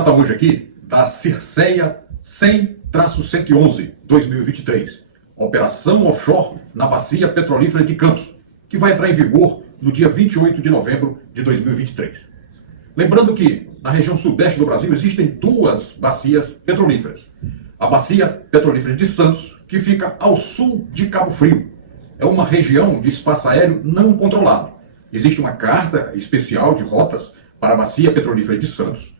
tratar hoje aqui da Circeia 100-111 2023, Operação Offshore na Bacia Petrolífera de Campos, que vai entrar em vigor no dia 28 de novembro de 2023. Lembrando que na região sudeste do Brasil existem duas bacias petrolíferas. A Bacia Petrolífera de Santos, que fica ao sul de Cabo Frio. É uma região de espaço aéreo não controlado. Existe uma carta especial de rotas para a Bacia Petrolífera de Santos.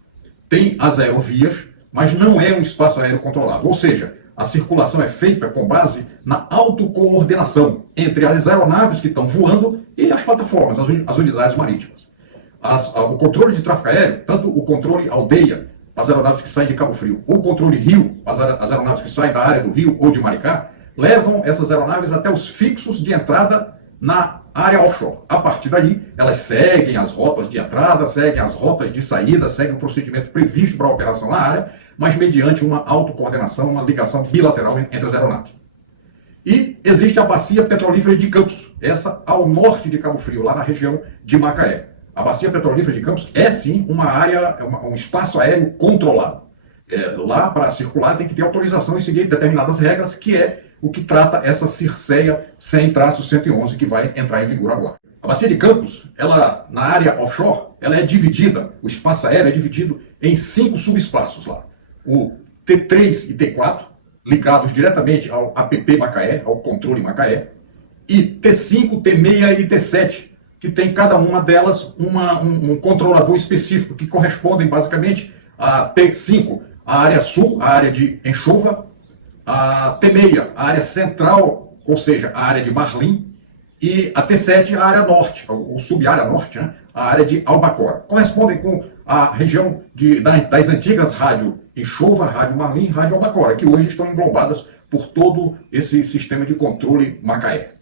Tem as aerovias, mas não é um espaço aéreo controlado. Ou seja, a circulação é feita com base na autocoordenação entre as aeronaves que estão voando e as plataformas, as unidades marítimas. O controle de tráfego aéreo, tanto o controle aldeia, as aeronaves que saem de Cabo Frio, ou o controle rio, as aeronaves que saem da área do Rio ou de Maricá, levam essas aeronaves até os fixos de entrada na área offshore. A partir daí, elas seguem as rotas de entrada, seguem as rotas de saída, seguem o procedimento previsto para a operação na área, mas mediante uma autocoordenação, uma ligação bilateral entre as aeronaves. E existe a Bacia Petrolífera de Campos, essa ao norte de Cabo Frio, lá na região de Macaé. A Bacia Petrolífera de Campos é sim uma área, um espaço aéreo controlado. Lá, para circular, tem que ter autorização e seguir determinadas regras, que é o que trata essa Circeia 100-111, que vai entrar em vigor agora. A Bacia de Campos, ela, na área offshore, ela é dividida, o espaço aéreo é dividido em 5 subespaços lá. O T3 e T4, ligados diretamente ao APP Macaé, ao controle Macaé, e T5, T6 e T7, que tem cada uma delas um controlador específico, que correspondem basicamente a T5, a área sul, a área de enxova, a T6, a área central, ou seja, a área de Marlim, e a T7, a área norte, ou sub-área norte, né? A área de Albacora. Correspondem com a região das antigas rádio enxova, rádio Marlim, rádio Albacora, que hoje estão englobadas por todo esse sistema de controle Macaé.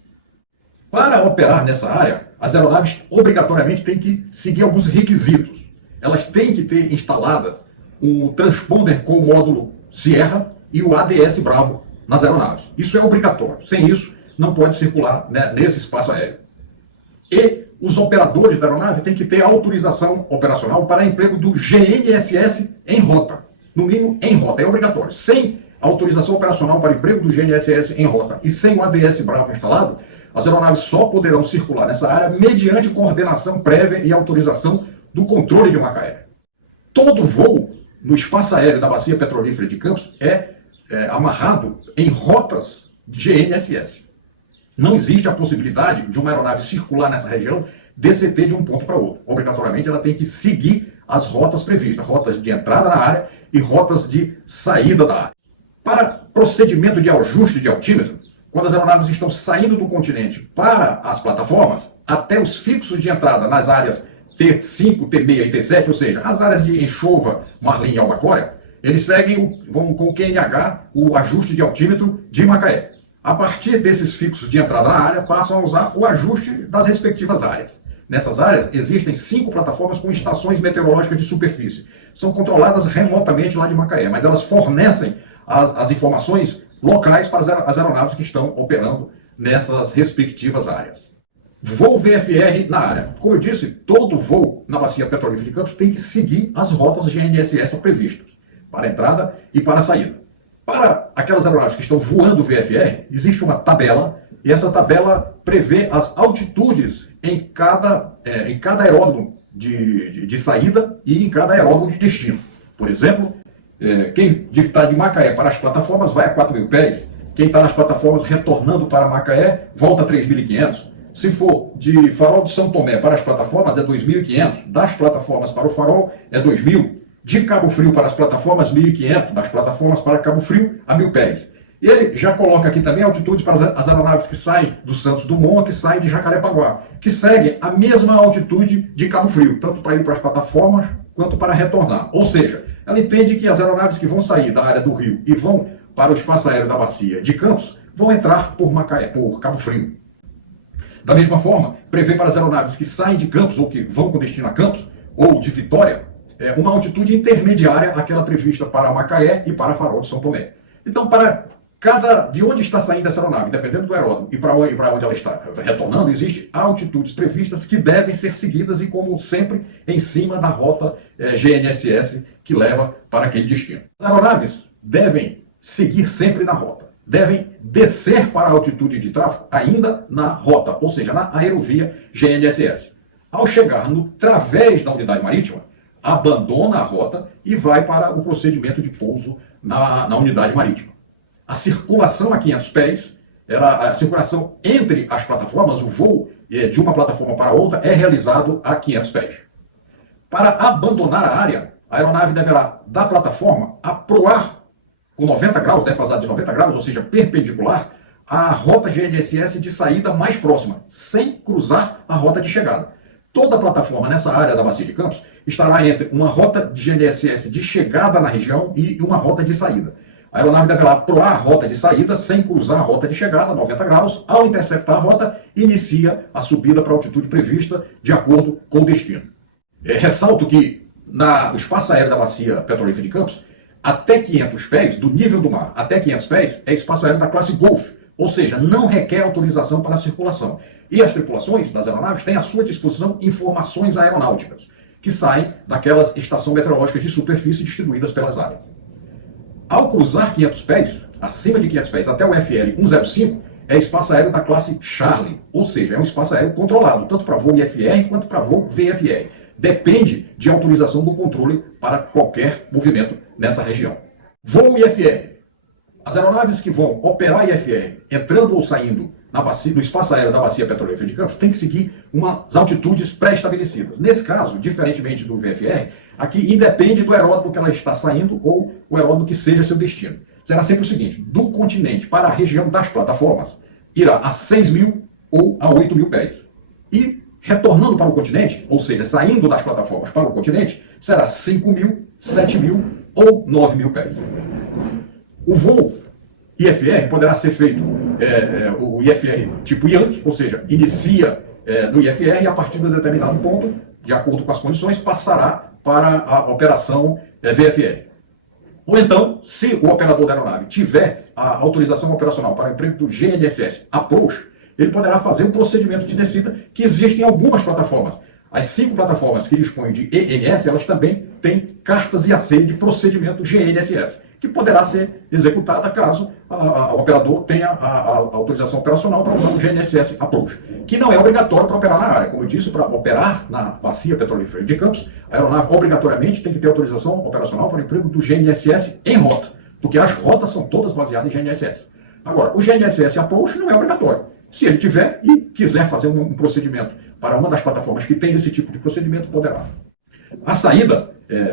Para operar nessa área, as aeronaves obrigatoriamente têm que seguir alguns requisitos. Elas têm que ter instaladas um transponder com o módulo Sierra e o ADS Bravo nas aeronaves. Isso é obrigatório. Sem isso, não pode circular, né, nesse espaço aéreo. E os operadores da aeronave têm que ter autorização operacional para emprego do GNSS em rota. No mínimo, em rota. É obrigatório. Sem autorização operacional para emprego do GNSS em rota e sem o ADS Bravo instalado, as aeronaves só poderão circular nessa área mediante coordenação prévia e autorização do controle de Macaé. Todo voo no espaço aéreo da Bacia Petrolífera de Campos é amarrado em rotas de GNSS. Não existe a possibilidade de uma aeronave circular nessa região DCT de um ponto para outro. Obrigatoriamente ela tem que seguir as rotas previstas, rotas de entrada na área e rotas de saída da área. Para procedimento de ajuste de altímetro, quando as aeronaves estão saindo do continente para as plataformas, até os fixos de entrada nas áreas T5, T6 e T7, ou seja, as áreas de enxova, Marlim e Albacora, eles seguem com o QNH, o ajuste de altímetro de Macaé. A partir desses fixos de entrada na área, passam a usar o ajuste das respectivas áreas. Nessas áreas, existem 5 plataformas com estações meteorológicas de superfície. São controladas remotamente lá de Macaé, mas elas fornecem as informações locais para as aeronaves que estão operando nessas respectivas áreas. Voo VFR na área. Como eu disse, todo voo na Bacia Petrolífera de Campos tem que seguir as rotas GNSS previstas, para a entrada e para a saída. Para aquelas aeronaves que estão voando VFR, existe uma tabela, e essa tabela prevê as altitudes em cada aeródromo de saída e em cada aeródromo de destino. Por exemplo, quem está de Macaé para as plataformas vai a 4.000 pés, quem está nas plataformas retornando para Macaé volta a 3.500. Se for de Farol de São Tomé para as plataformas é 2.500, das plataformas para o Farol é 2.000, de Cabo Frio para as plataformas 1.500, das plataformas para Cabo Frio a 1.000 pés. E ele já coloca aqui também a altitude para as aeronaves que saem do Santos Dumont, que saem de Jacarepaguá, que seguem a mesma altitude de Cabo Frio, tanto para ir para as plataformas quanto para retornar. Ou seja, ela entende que as aeronaves que vão sair da área do Rio e vão para o espaço aéreo da Bacia de Campos vão entrar por Macaé, por Cabo Frio. Da mesma forma, prevê para as aeronaves que saem de Campos ou que vão com destino a Campos ou de Vitória, uma altitude intermediária àquela prevista para Macaé e para Farol de São Tomé. Então, para De onde está saindo essa aeronave, dependendo do aeródromo e para onde ela está retornando, existem altitudes previstas que devem ser seguidas e, como sempre, em cima da rota GNSS que leva para aquele destino. As aeronaves devem seguir sempre na rota, devem descer para a altitude de tráfego ainda na rota, ou seja, na aerovia GNSS. Ao chegar no través da unidade marítima, abandona a rota e vai para o procedimento de pouso na unidade marítima. A circulação a 500 pés, a circulação entre as plataformas, o voo de uma plataforma para outra é realizado a 500 pés. Para abandonar a área, a aeronave deverá, da plataforma, aproar com 90 graus, defasado de 90 graus, ou seja, perpendicular, à rota GNSS de saída mais próxima, sem cruzar a rota de chegada. Toda a plataforma nessa área da Bacia de Campos estará entre uma rota de GNSS de chegada na região e uma rota de saída. A aeronave deverá aproar a rota de saída sem cruzar a rota de chegada, 90 graus. Ao interceptar a rota, inicia a subida para a altitude prevista de acordo com o destino. Ressalto que no espaço aéreo da Bacia Petrolífera de Campos, até 500 pés, do nível do mar até 500 pés, é espaço aéreo da classe Golf, ou seja, não requer autorização para a circulação. E as tripulações das aeronaves têm à sua disposição informações aeronáuticas, que saem daquelas estações meteorológicas de superfície distribuídas pelas áreas. Ao cruzar 500 pés, acima de 500 pés até o FL 105, é espaço aéreo da classe Charlie, ou seja, é um espaço aéreo controlado, tanto para voo IFR quanto para voo VFR. Depende de autorização do controle para qualquer movimento nessa região. Voo IFR. As aeronaves que vão operar IFR, entrando ou saindo no espaço aéreo da Bacia Petrolífera de Campos, tem que seguir umas altitudes pré-estabelecidas. Nesse caso, diferentemente do VFR, aqui independe do aeródromo que ela está saindo ou o aeródromo que seja seu destino. Será sempre o seguinte: do continente para a região das plataformas, irá a 6.000 ou a 8.000 pés. E retornando para o continente, ou seja, saindo das plataformas para o continente, será 5.000, 7.000 ou 9.000 pés. O voo IFR poderá ser feito, o IFR tipo Yankee, ou seja, inicia no IFR e a partir de um determinado ponto, de acordo com as condições, passará para a operação VFR. Ou então, se o operador da aeronave tiver a autorização operacional para o emprego do GNSS Approach, ele poderá fazer um procedimento de descida que existe em algumas plataformas. As 5 plataformas que dispõem de ENS, elas também têm cartas IAC de procedimento GNSS, que poderá ser executada caso o operador tenha a autorização operacional para usar o GNSS Approach, que não é obrigatório para operar na área. Como eu disse, para operar na Bacia Petrolífera de Campos, a aeronave obrigatoriamente tem que ter autorização operacional para o emprego do GNSS em rota, porque as rotas são todas baseadas em GNSS. Agora, o GNSS Approach não é obrigatório. Se ele tiver e quiser fazer um procedimento para uma das plataformas que tem esse tipo de procedimento, poderá. A saída,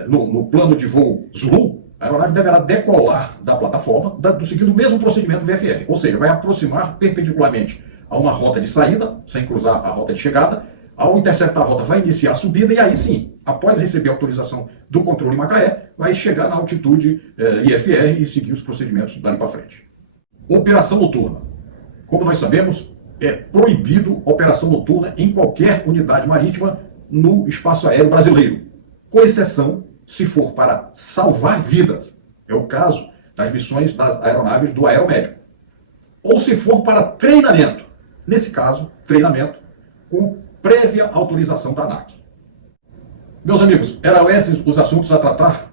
no plano de voo Zulu, a aeronave deverá decolar da plataforma seguindo o mesmo procedimento VFR, ou seja, vai aproximar perpendicularmente a uma rota de saída, sem cruzar a rota de chegada. Ao interceptar a rota, vai iniciar a subida e aí sim, após receber a autorização do controle Macaé, vai chegar na altitude IFR e seguir os procedimentos dali para frente. Operação noturna. Como nós sabemos, é proibido operação noturna em qualquer unidade marítima no espaço aéreo brasileiro, com exceção se for para salvar vidas. É o caso das missões das aeronaves do aeromédico. Ou se for para treinamento. Nesse caso, treinamento com prévia autorização da ANAC. Meus amigos, eram esses os assuntos a tratar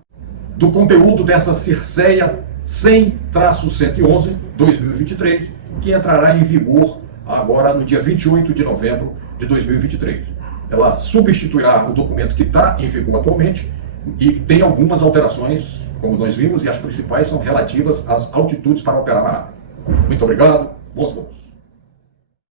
do conteúdo dessa Circeia 100-111-2023, que entrará em vigor agora no dia 28 de novembro de 2023. Ela substituirá o documento que está em vigor atualmente e tem algumas alterações, como nós vimos, e as principais são relativas às altitudes para operar na área. Muito obrigado, bons voos.